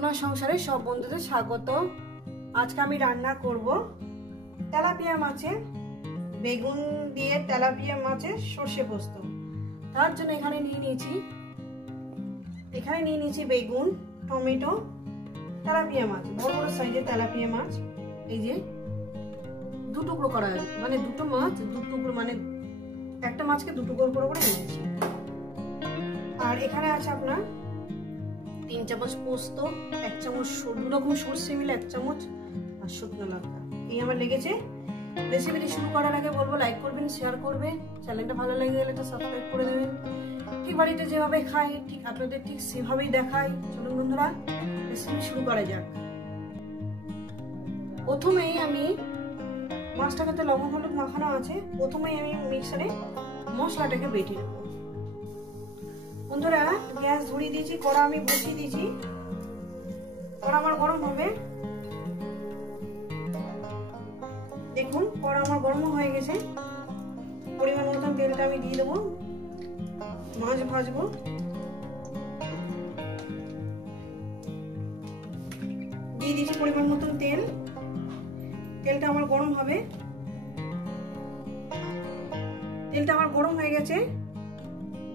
সোনার সংসারে সব বন্ধুদের স্বাগত। আজকে আমি রান্না করব তেলাপিয়া মাছের বেগুন দিয়ে তেলাপিয়া মাছের সর্ষে পোস্ত। তার জন্য এখানে নিয়ে নিয়েছি বেগুন, টমেটো, তেলাপিয়া মাছ, বড় বড় সাইজের তেলাপিয়া মাছ। এই যে দু টুকরো করা, মানে দুটো মাছ দু টুকরো, মানে একটা মাছকে দু টুকরো করে নিয়েছি। আর এখানে আছে আপনার 3 চামচ পোস্ত, 1 চামচ দু রকম সর্ষে মিলে 1 চামচ, আর শুকনো লঙ্কা। এই আমার লেগেছে। রেসিপিটি শুরু করার আগে বলবো লাইক করবেন, শেয়ার করবেন, চ্যানেলটা ভালো লেগে গেলে তো সাবস্ক্রাইব করে দেবেন। ঠিক বাড়িতে যেভাবে খাই ঠিক আপনাদের ঠিক সেভাবেই দেখাই। চলুন বন্ধুরা রেসিপি শুরু করা যাক। প্রথমেই আমি মাছটাকে লবণ হলুদ মাখানো আছে, প্রথমেই আমি মিক্সারে মশলাটাকে বেটে নেব। বন্ধুরা গ্যাস ধরিয়ে দিয়েছি, কড়া আমি বসিয়ে দিয়েছি, কড়া আমার গরম হবে। দেখুন কড়া আমার গরম হয়ে গেছে। পরিমাণ মতন তেলটা আমি দিয়ে দেবো, মাছ ভাজবো। দিয়ে দিয়েছি পরিমাণ মতন তেল, তেলটা আমার গরম হবে। তেলটা আমার গরম হয়ে গেছে,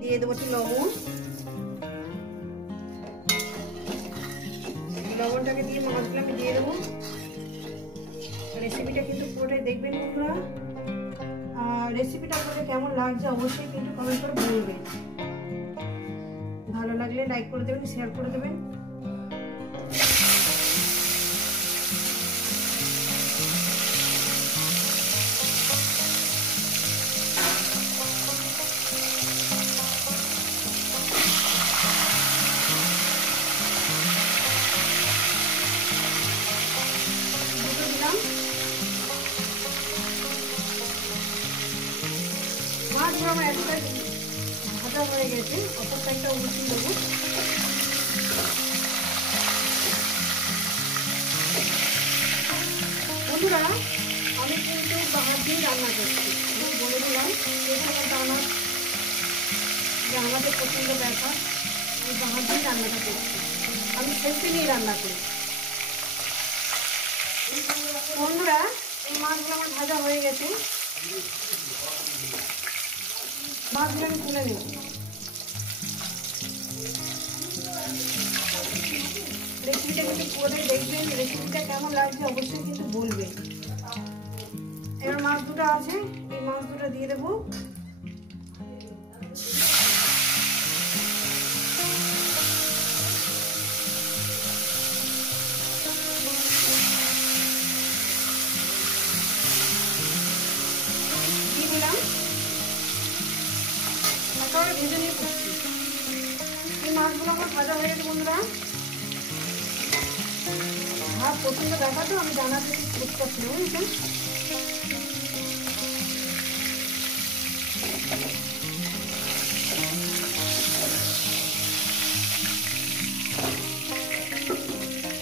দিয়ে দেবো একটু লবণ। লবণটাকে দিয়ে মাছগুলো আমি দিয়ে দেবো। রেসিপিটা কিন্তু পুরোটাই দেখবেন বন্ধুরা। আর রেসিপিটা আপনাদের কেমন লাগছে অবশ্যই কিন্তু কমেন্ট করে বলবেন। ভালো লাগলে লাইক করে দেবেন, শেয়ার করে দেবেন। মাছগুলো আমার একটা ভাজা হয়ে গেছে, অপর সাইডটা উল্টিয়ে দেবো। বন্ধুরা আমি কিন্তু হাত দিয়ে রান্না করছি, আমি বলে দিলাম এখানে যে আমাদের পছন্দ ব্যাপার, আমি হাত দিয়ে রান্নাটা করছি, আমি সত্যি নিয়ে রান্না করি। বন্ধুরা এই মাছগুলো আমার ভাজা হয়ে গেছে, মাছগুলো আমি তুলে নেব। রেসিপিটা কিন্তু পুরোটাই দেখবেন, রেসিপিটা কেমন লাগছে অবশ্যই কিন্তু বলবেন। এবার মাছ দুটো আছে, এই মাছ দুটো দিয়ে দেবো। দিয়ে দিলাম, তারপরে ভেজে নিয়ে করছি। এই মাছগুলো আমার ভাজা হয়ে গেছে বন্ধুরা। ভাত পছন্দ দেখা তো আমি জানাতে বুঝতে পারছি না, বুঝলেন।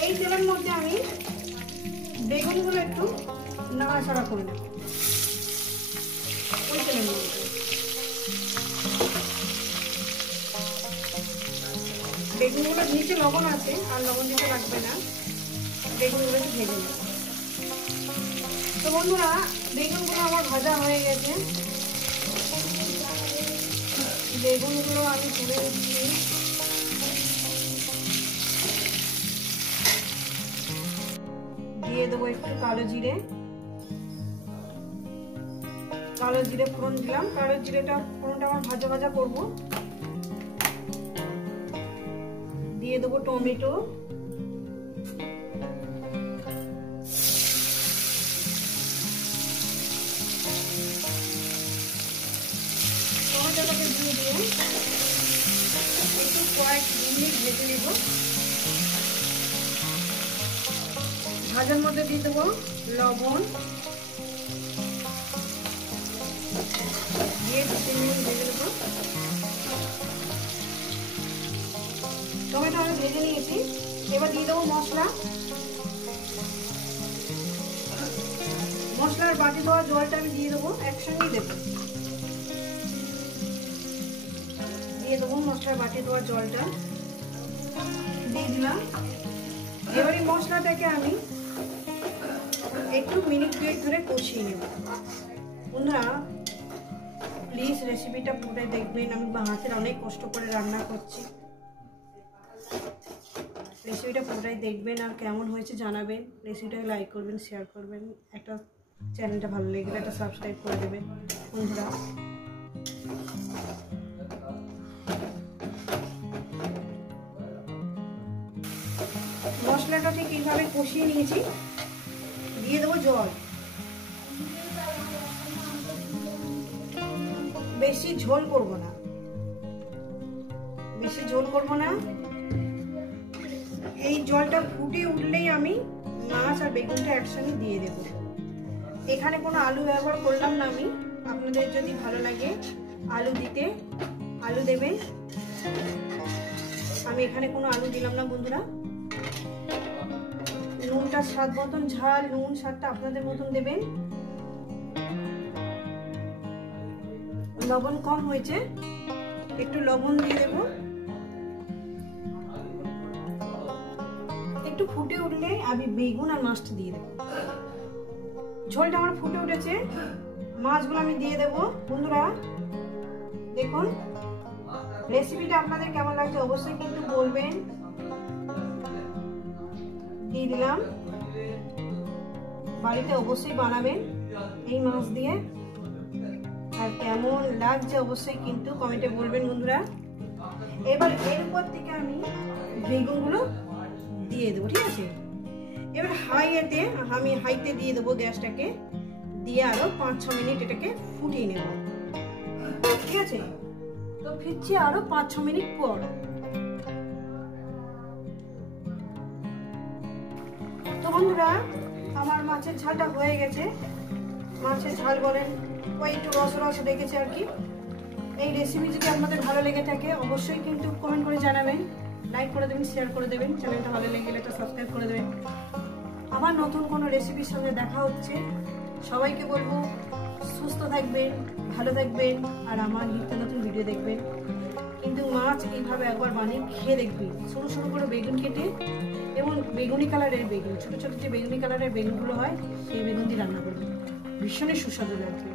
এই তেলের মধ্যে আমি বেগুনগুলো একটু নাড়াচাড়া করে নেব। ওই তেলের মধ্যে বেগুনগুলোর নিচে লবণ আছে, আর লবণ দিতে লাগবে না, বেগুনগুলো একটু ভেজে নেব। তো বন্ধুরা বেগুনগুলো আমার ভাজা হয়ে গেছে, বেগুনগুলো আমি তুলে দিচ্ছি। দিয়ে দেবো একটু কালো জিরে ফোড়ন দিলাম। কালো জিরেটা ফোড়নটা আমার ভাজা ভাজা করবো। দিয়ে দেবো টমেটো, টমেটোটাকে দিয়ে দিয়ে একটু কয়েক মিনিট ভেজে নেব। ভাজার মধ্যে দিয়ে দেবো লবণ, দিয়ে 2-3 মিনিট ভেজে নেব। টমেটো আমি ভেজে নিয়েছি, এবার দিয়ে দেবো মশলা। মশলার বাটি দেওয়া জলটা আমি দিয়ে দেবো, একসঙ্গেই দেবো। দিয়ে দেবো মশলার বাটি দেওয়া জলটা, দিয়ে দিলাম। এবার এই মশলাটাকে আমি একটু মিনিট 2 ধরে কষিয়ে নেব। বন্ধুরা প্লিজ রেসিপিটা পুরোটাই দেখবেন। আমি হাতের অনেক কষ্ট করে রান্না করছি, রেসিপিটা পুরোটাই দেখবেন আর কেমন হয়েছে জানাবেন। রেসিপিটাকে লাইক করবেন, শেয়ার করবেন, একটা চ্যানেলটা ভালো লেগে একটা সাবস্ক্রাইব করে দেবেন বন্ধুরা। মশলাটা ঠিক এইভাবে কষিয়ে নিয়েছি, দিয়ে দেবো জল। বেশি ঝোল করব না, বেশি ঝোল করব না। এই জলটা ফুটে উঠলেই আমি মাছ আর বেগুনটা একসঙ্গে দিয়ে দেব। এখানে কোনো আলু ব্যবহার করলাম না আমি। আপনাদের যদি ভালো লাগে আলু দিতে আলু দেবেন, আমি এখানে কোনো আলু দিলাম না বন্ধুরা। নুনটা স্বাদ মতন, ঝাল নুন স্বাদটা আপনাদের মতন দেবেন। লবণ কম হয়েছে, একটু লবণ দিয়ে দেব। একটু ফুটে উঠলে আমি বেগুন আর মাছটা দিয়ে দেব। ঝোলটা আমার ফুটে উঠেছে, মাছগুলো আমি দিয়ে দেব। বন্ধুরা দেখুন রেসিপিটা আপনাদের কেমন লাগছে অবশ্যই কিন্তু বলবেন। দিয়ে দিলাম, বাড়িতে অবশ্যই বানাবেন এই মাছ দিয়ে, আর কেমন লাগছে অবশ্যই কিন্তু কমেন্টে বলবেন বন্ধুরা। এবার এর উপর থেকে আমি বেগুনগুলো দিয়ে দেবো, ঠিক আছে। এবার আমি হাইতে দিয়ে দেবো গ্যাসটাকে, দিয়ে আরো 5-6 মিনিট এটাকে ফুটিয়ে নেব, ঠিক আছে। তো ফিরছি আরো 5-6 মিনিট পর। তো বন্ধুরা আমার মাছের ঝালটা হয়ে গেছে। মাছের ঝাল বলেন ওই একটু রস রস রেখেছে আর কি। এই রেসিপি যদি আপনাদের ভালো লেগে থাকে অবশ্যই কিন্তু কমেন্ট করে জানাবেন, লাইক করে দেবেন, শেয়ার করে দেবেন, চ্যানেলটা ভালো লেগে গেলে একটা সাবস্ক্রাইব করে দেবেন। আবার নতুন কোনো রেসিপির সঙ্গে দেখা হচ্ছে। সবাইকে বলবো সুস্থ থাকবেন, ভালো থাকবেন, আর আমার নিত্য নতুন ভিডিও দেখবেন। কিন্তু মাছ এইভাবে একবার বানিয়ে খেয়ে দেখবেন। সরু সরু করে বেগুন কেটে এবং বেগুনি কালারের বেগুন, ছোটো ছোটো যে বেগুনি কালারের বেগুনগুলো হয় সেই বেগুন দিয়ে রান্না করবেন, ভীষণই সুস্বাদু লাগবে।